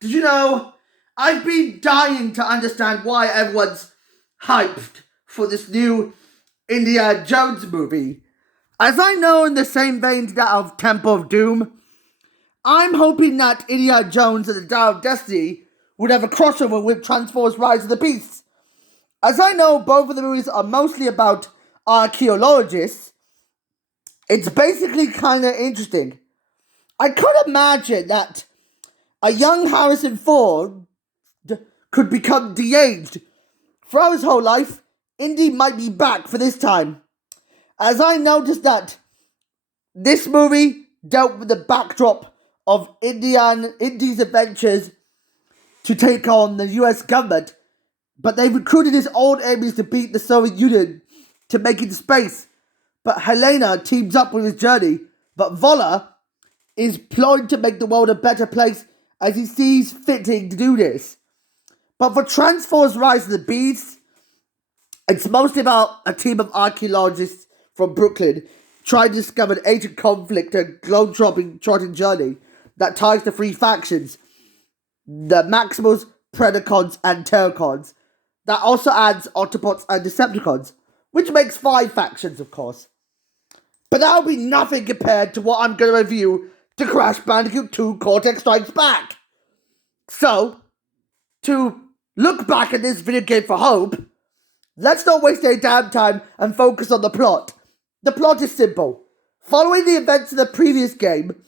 Did you know? I've been dying to understand why everyone's hyped for this new Indiana Jones movie. As I know, in the same vein to that of Temple of Doom, I'm hoping that Indiana Jones and the Dial of Destiny would have a crossover with Transformers Rise of the Beasts. As I know, both of the movies are mostly about archaeologists. It's basically kind of interesting. I could imagine that a young Harrison Ford could become de-aged. Throughout his whole life, Indy might be back for this time. As I noticed that this movie dealt with the backdrop of Indy's adventures to take on the US government, but they recruited his old enemies to beat the Soviet Union to make it to space. But Helena teams up with his journey, but Voller is ploying to make the world a better place as he sees fitting to do this. But for Transformers Rise of the Beasts, it's mostly about a team of archaeologists from Brooklyn trying to discover an ancient conflict and globe-trotting journey that ties the three factions, the Maximals, Predacons, and Terracons. That also adds Autobots and Decepticons, which makes 5 factions, of course. But that'll be nothing compared to what I'm going to review to Crash Bandicoot 2 Cortex Strikes Back. So, to look back at this video game for hope, let's not waste any damn time and focus on the plot. The plot is simple. Following the events of the previous game,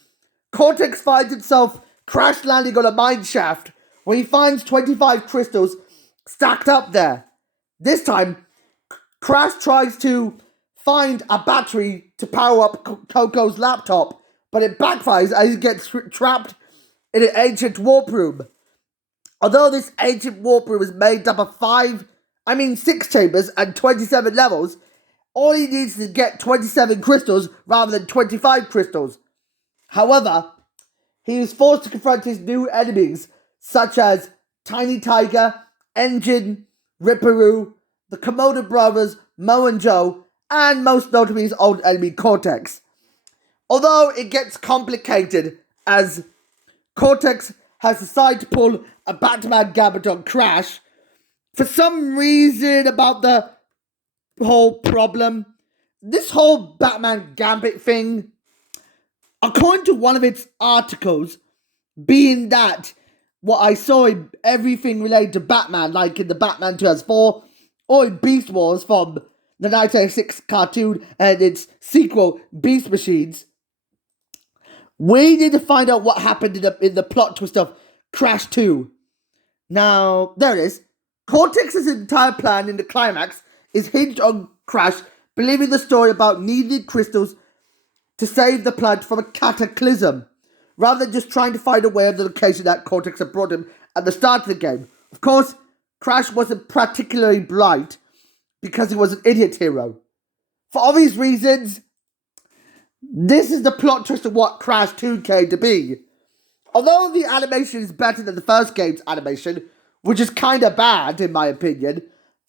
Cortex finds himself crash landing on a mine shaft where he finds 25 crystals stacked up there. This time, Crash tries to find a battery to power up Coco's laptop, but it backfires as he gets trapped in an ancient warp room. Although this ancient warp room is made up of 6 chambers and 27 levels, all he needs is to get 27 crystals rather than 25 crystals. However, he is forced to confront his new enemies, such as Tiny Tiger, Engine, Ripperoo, the Komodo brothers, Mo and Joe, and most notably his old enemy Cortex. Although it gets complicated as Cortex has decided to pull a Batman gambit on Crash. For some reason about the whole problem, this whole Batman gambit thing, according to one of its articles, being that what I saw in everything related to Batman, like in the Batman 2004 or in Beast Wars from the 1986 cartoon and its sequel, Beast Machines, we need to find out what happened in the plot twist of Crash 2. Now, there it is. Cortex's entire plan in the climax is hinged on Crash believing the story about needed crystals to save the planet from a cataclysm, rather than just trying to find a way of the location that Cortex had brought him at the start of the game. Of course, Crash wasn't particularly bright because he was an idiot hero. For obvious reasons, this is the plot twist of what Crash 2 came to be. Although the animation is better than the first game's animation, which is kinda bad in my opinion,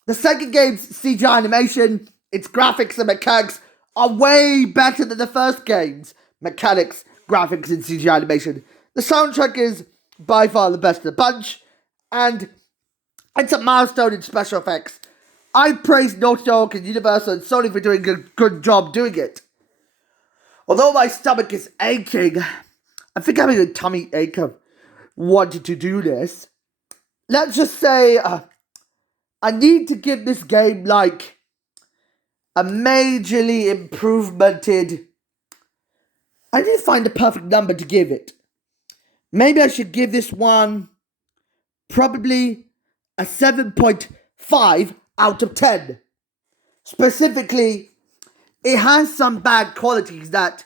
the second game's CGI animation, its graphics and mechanics are way better than the first game's mechanics, graphics and CGI animation. The soundtrack is by far the best of the bunch, and it's a milestone in special effects. I praise Naughty Dog and Universal and Sony for doing a good job doing it. Although my stomach is aching, I think I'm having a tummy ache of wanting to do this. Let's just say I need to give this game like a majorly improvemented. I need to find the perfect number to give it. Maybe I should give this one probably a 7.5 out of 10. Specifically, it has some bad qualities that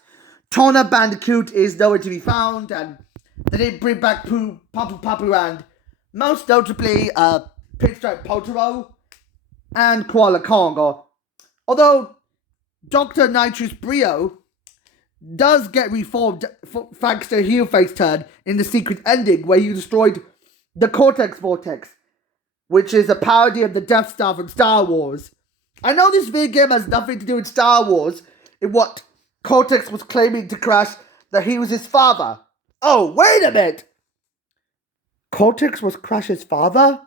Tona Bandicoot is nowhere to be found, and they didn't bring back Papu Papu, and most notably Pinstripe Potoro and Koala Kong. Although Dr. Nitrous Brio does get reformed thanks to a heel face turn in the secret ending where you destroyed the Cortex Vortex, which is a parody of the Death Star from Star Wars. I know this video game has nothing to do with Star Wars, in what Cortex was claiming to Crash that he was his father. Oh, wait a minute! Cortex was Crash's father?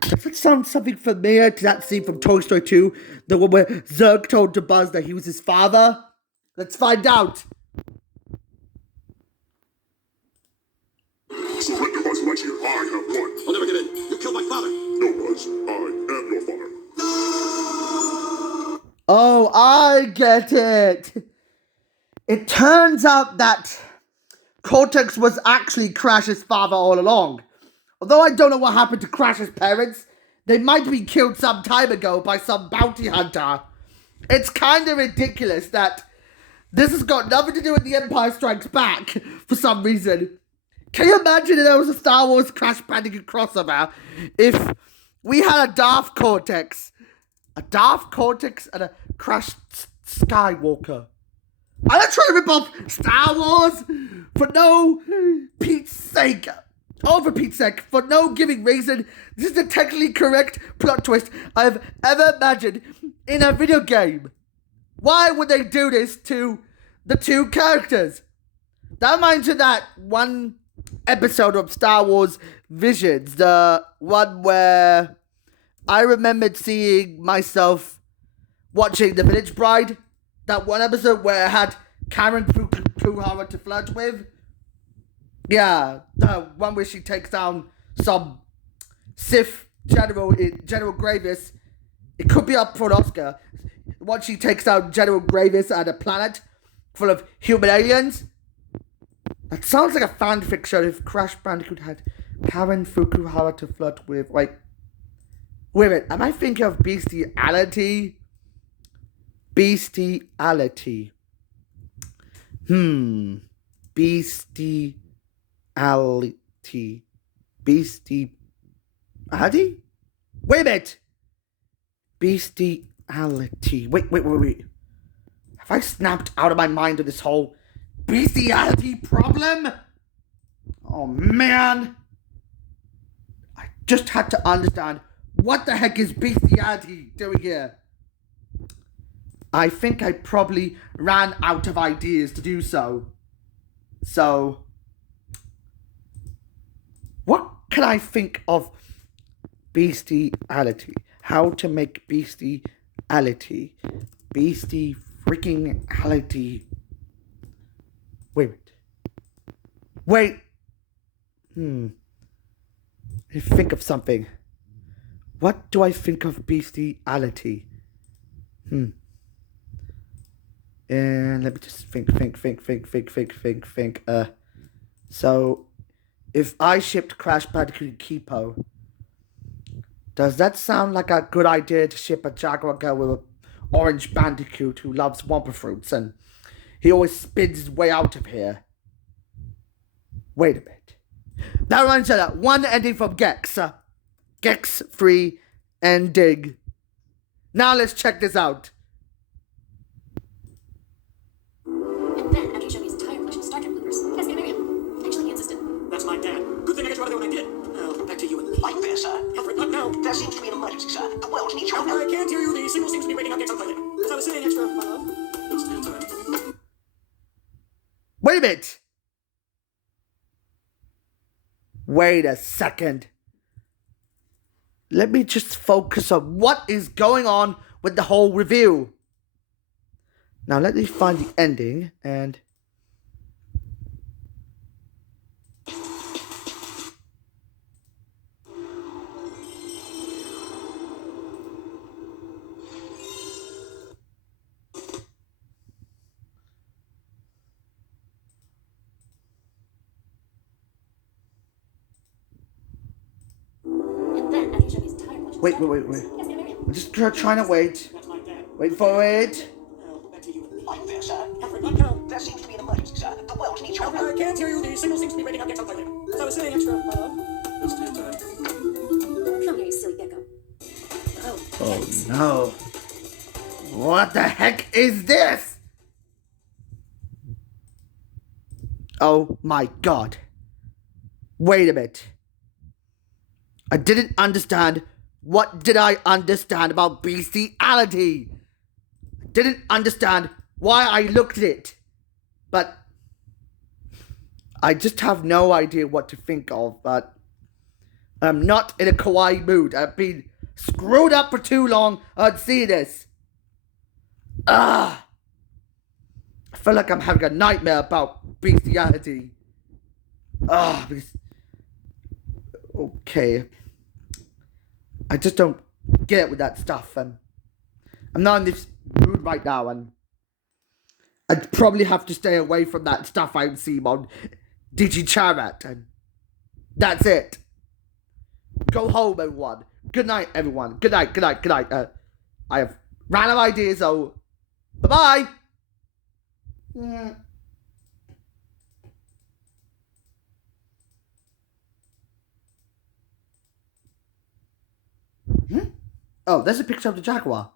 Does that sound something familiar to that scene from Toy Story 2? The one where Zurg told to Buzz that he was his father? Let's find out. Surrender, Buzz Lightyear. I have won. I'll never give in. You killed my father. No, Buzz. I am your father. Oh, I get it. It turns out that Cortex was actually Crash's father all along. Although I don't know what happened to Crash's parents, they might be killed some time ago by some bounty hunter. It's kind of ridiculous that this has got nothing to do with The Empire Strikes Back for some reason. Can you imagine if there was a Star Wars Crash Bandicoot crossover if we had a Darth Cortex and a Crash Skywalker? I'm not trying to rip off Star Wars for no Pete's sake. Oh, for Pete's sake, for no giving reason. This is the technically correct plot twist I've ever imagined in a video game. Why would they do this to the two characters? That reminds me of that one episode of Star Wars Visions, the one where I remembered seeing myself watching The Village Bride. That one episode where I had Karen Fukuhara to flirt with. Yeah, the one where she takes down some Sith General Grievous. It could be up for an Oscar. Once she takes down General Grievous at a planet full of human aliens. That sounds like a fan fiction if Crash Bandicoot had Karen Fukuhara to flirt with. Like, wait a minute, am I thinking of bestiality? Bestiality. Bestiality. Bestiality? Wait a minute. Bestiality. Wait. Have I snapped out of my mind of this whole bestiality problem? Oh man. I just had to understand what the heck is bestiality doing here. I think I probably ran out of ideas to do so. So, what can I think of bestiality? How to make bestiality? Beastie freaking ality. Wait. Let me think of something. What do I think of bestiality? And let me just think. So, if I shipped Crash Bandicoot and Kipo, does that sound like a good idea to ship a Jaguar girl with an orange Bandicoot who loves Wumpa Fruits and he always spins his way out of here? Wait a minute. That reminds me of that one ending from Gex. Gex 3 ending. Now let's check this out. And then, after he showed me his entire collection of Star Trek bloopers, he asked me to marry him. Actually, he insisted. That's my dad. Good thing I got you out of there when I did. Now, back to you and the... Like this, sir. Alfred, not now. There seems to be an emergency, sir. The world needs your I help. can't hear you. The signal seems to be breaking up. Next, I'll play later. As I was saying, extra, my love. It's still time. Wait a minute. Wait a second. Let me just focus on what is going on with the whole review. Now let me find the ending and... And then, after he showed me his entire collection of Wait. Star Trek bloopers, he asked me to marry him. I'm just trying to wait. That's my dad. Wait for it. Now, back to you and the... Like this, sir. Alfred, not now. There seems to be an emergency, sir. The world needs your help. I can't hear you. The signal seems to be breaking up. Next, I'll play later. As I was saying, extra, my love. It's still time. Come here, you silly gecko. Oh no. What the heck is this? Oh my god. Wait a minute. I didn't understand. What did I understand about bestiality? I didn't understand why I looked at it. But I just have no idea what to think of, but I'm not in a kawaii mood. I've been screwed up for too long on seeing this. I feel like I'm having a nightmare about bestiality. Okay. I just don't get it with that stuff, and I'm not in this mood right now, and I'd probably have to stay away from that stuff I'm seeing on DigiCharat, and that's it. Go home, everyone. Good night, everyone. Good night, good night, good night. I have random ideas, so bye-bye. Oh, there's a picture of the jaguar.